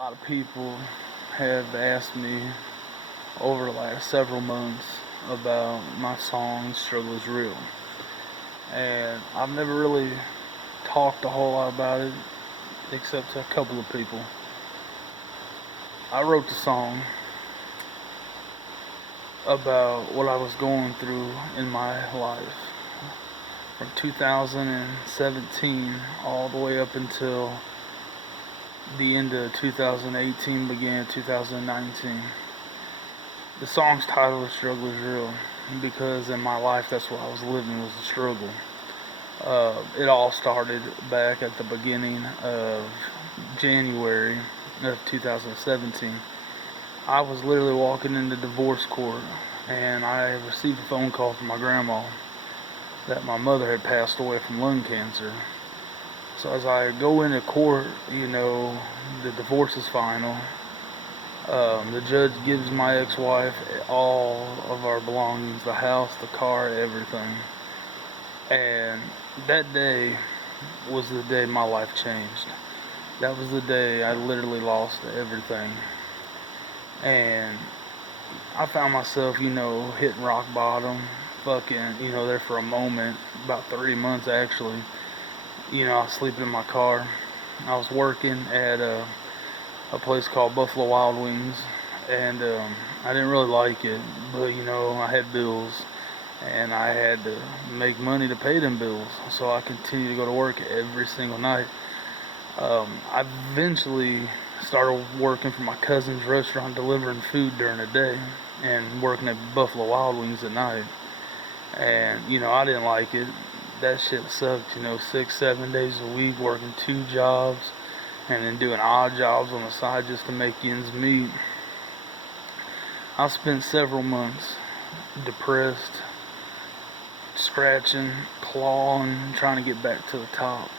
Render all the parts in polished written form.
lot of people have asked me over the last several months about my song Struggle is Real. And I've never really talked a whole lot about it except to a couple of people. I wrote the song about what I was going through in my life from 2017 all the way up until the end of 2018, began 2019. The song's title is Struggle is Real because in my life that's what I was living, was a struggle. It all started back at the beginning of January of 2017. I was literally walking into divorce court and I received a phone call from my grandma that my mother had passed away from lung cancer. So as I go into court, the divorce is final. The judge gives my ex-wife all of our belongings, the house, the car, everything. And that day was the day my life changed. That was the day I literally lost everything. And I found myself, hitting rock bottom, fucking, there for a moment, about 3 months actually. I was sleeping in my car. I was working at a place called Buffalo Wild Wings, and I didn't really like it, but I had bills, and I had to make money to pay them bills, so I continued to go to work every single night. I eventually started working for my cousin's restaurant, delivering food during the day, and working at Buffalo Wild Wings at night. And I didn't like it. That shit sucked. 6-7 days a week, working 2 jobs, and then doing odd jobs on the side just to make ends meet. I spent several months depressed, scratching, clawing, trying to get back to the top.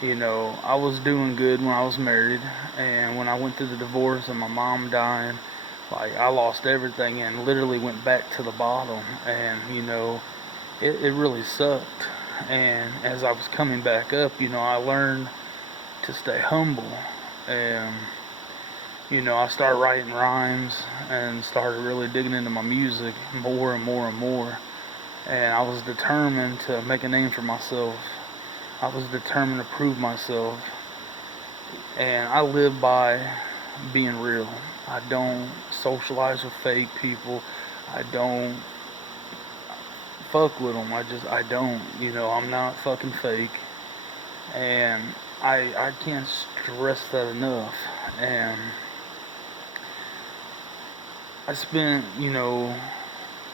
I was doing good when I was married, and when I went through the divorce and my mom dying, I lost everything and literally went back to the bottom. And it really sucked. And as I was coming back up, I learned to stay humble. And I started writing rhymes and started really digging into my music more and more and more. And I was determined to make a name for myself. I was determined to prove myself. And I live by being real. I don't socialize with fake people. I don't fuck with them. I don't. I'm not fucking fake. And I can't stress that enough. And I spent,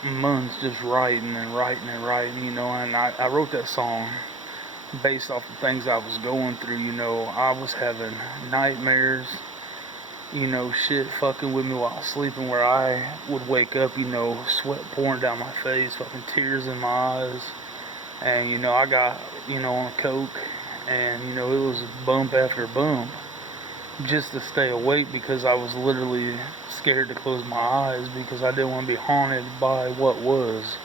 months just writing and writing and writing, and I wrote that song based off the things I was going through. I was having nightmares, shit fucking with me while sleeping, where I would wake up, sweat pouring down my face, fucking tears in my eyes. And I got, on a coke, and it was bump after bump just to stay awake, because I was literally scared to close my eyes because I didn't want to be haunted by what was,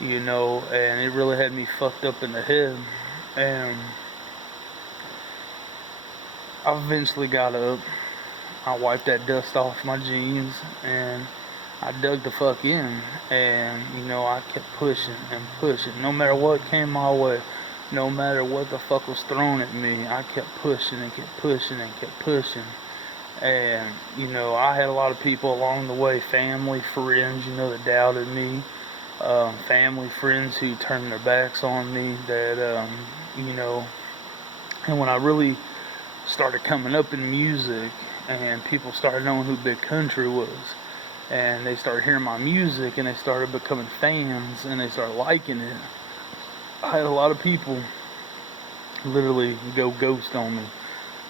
and it really had me fucked up in the head. And I eventually got up. I wiped that dust off my jeans and I dug the fuck in. And I kept pushing and pushing, no matter what came my way, no matter what the fuck was thrown at me. I kept pushing and kept pushing and kept pushing. And I had a lot of people along the way, family, friends, that doubted me, family, friends who turned their backs on me, that and when I really started coming up in music and people started knowing who Big Country was, and they started hearing my music and they started becoming fans and they started liking it, I had a lot of people literally go ghost on me.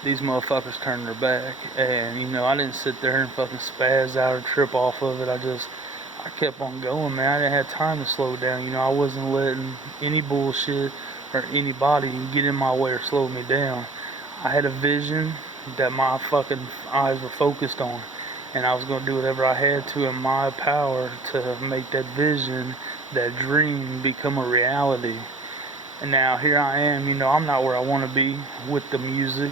These motherfuckers turned their back, and I didn't sit there and fucking spaz out or trip off of it. I kept on going, man. I didn't have time to slow down. I wasn't letting any bullshit or anybody get in my way or slow me down. I had a vision that my fucking eyes were focused on, and I was gonna do whatever I had to in my power to make that vision, that dream, become a reality. And now here I am. I'm not where I want to be with the music.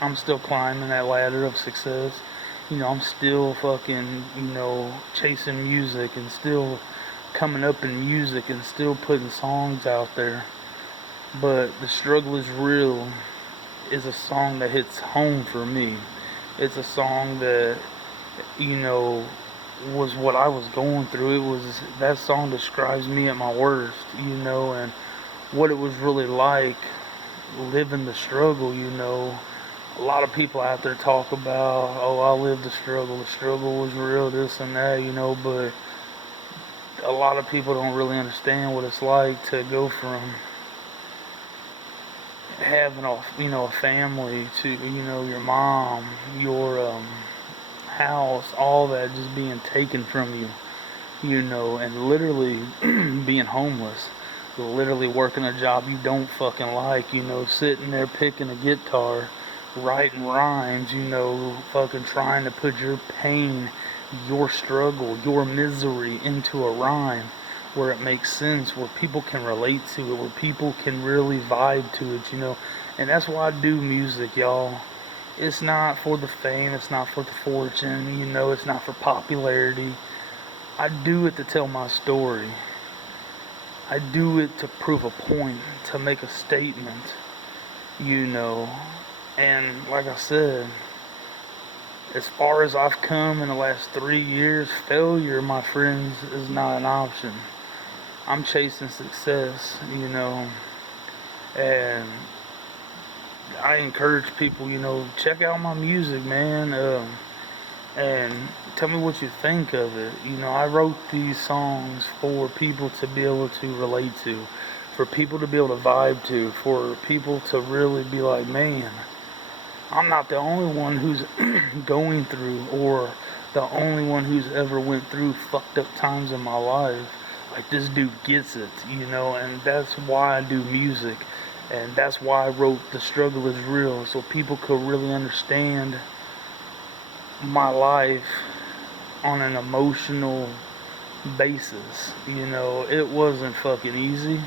I'm still climbing that ladder of success. I'm still fucking, chasing music and still coming up in music and still putting songs out there. But The Struggle Is Real is a song that hits home for me. It's a song that, you know, was what I was going through. That song describes me at my worst, and what it was really like living the struggle. A lot of people out there talk about, oh, I lived the struggle was real, this and that, but a lot of people don't really understand what it's like to go from having a family to, your mom, your house, all that just being taken from you, and literally being homeless, literally working a job you don't fucking like, sitting there picking a guitar, writing rhymes, fucking trying to put your pain, your struggle, your misery into a rhyme where it makes sense, where people can relate to it, where people can really vibe to it. And that's why I do music, y'all. It's not for the fame, it's not for the fortune, it's not for popularity. I do it to tell my story. I do it to prove a point, to make a statement, And like I said, as far as I've come in the last 3 years, failure, my friends, is not an option. I'm chasing success, and I encourage people, check out my music, man, and tell me what you think of it. I wrote these songs for people to be able to relate to, for people to be able to vibe to, for people to really be like, man, I'm not the only one who's going through, or the only one who's ever went through fucked up times in my life. Like, this dude gets it, and that's why I do music, and that's why I wrote The Struggle Is Real, so people could really understand my life on an emotional basis. It wasn't fucking easy.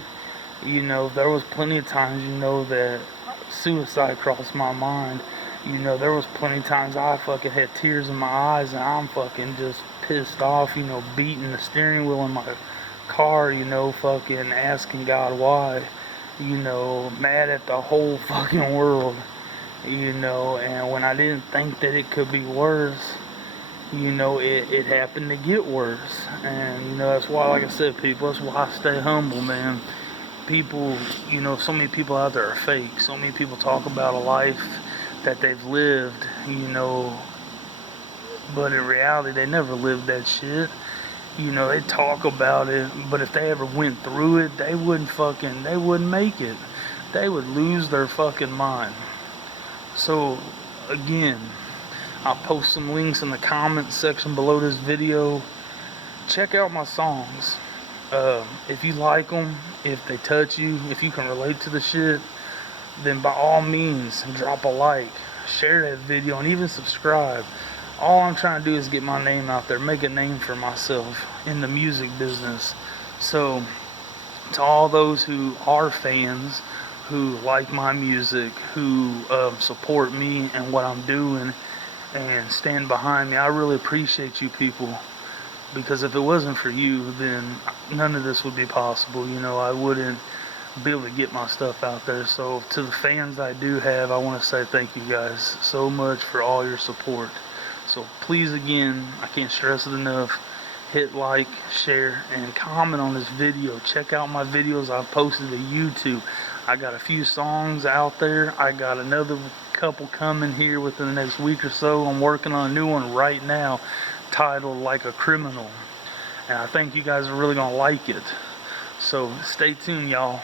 There was plenty of times, that suicide crossed my mind. There was plenty of times I fucking had tears in my eyes and I'm fucking just pissed off, beating the steering wheel in my car, fucking asking God why, mad at the whole fucking world, and when I didn't think that it could be worse, it happened to get worse. And, that's why, like I said, people, that's why I stay humble, man. People, so many people out there are fake. So many people talk about a life that they've lived, but in reality, they never lived that shit. They talk about it, but if they ever went through it, they wouldn't make it. They would lose their fucking mind. So, again, I'll post some links in the comments section below this video. Check out my songs. If you like them, if they touch you, if you can relate to the shit, then by all means, drop a like, share that video, and even subscribe. All I'm trying to do is get my name out there, make a name for myself in the music business. So, to all those who are fans, who like my music, who support me and what I'm doing, and stand behind me, I really appreciate you people. Because if it wasn't for you, then none of this would be possible. I wouldn't be able to get my stuff out there. So to the fans I do have, I want to say thank you guys so much for all your support. So please, again, I can't stress it enough, hit like, share, and comment on this video. Check out my videos I've posted to YouTube. I got a few songs out there. I got another couple coming here within the next week or so. I'm working on a new one right now titled Like a Criminal, and I think you guys are really gonna like it. So stay tuned, y'all.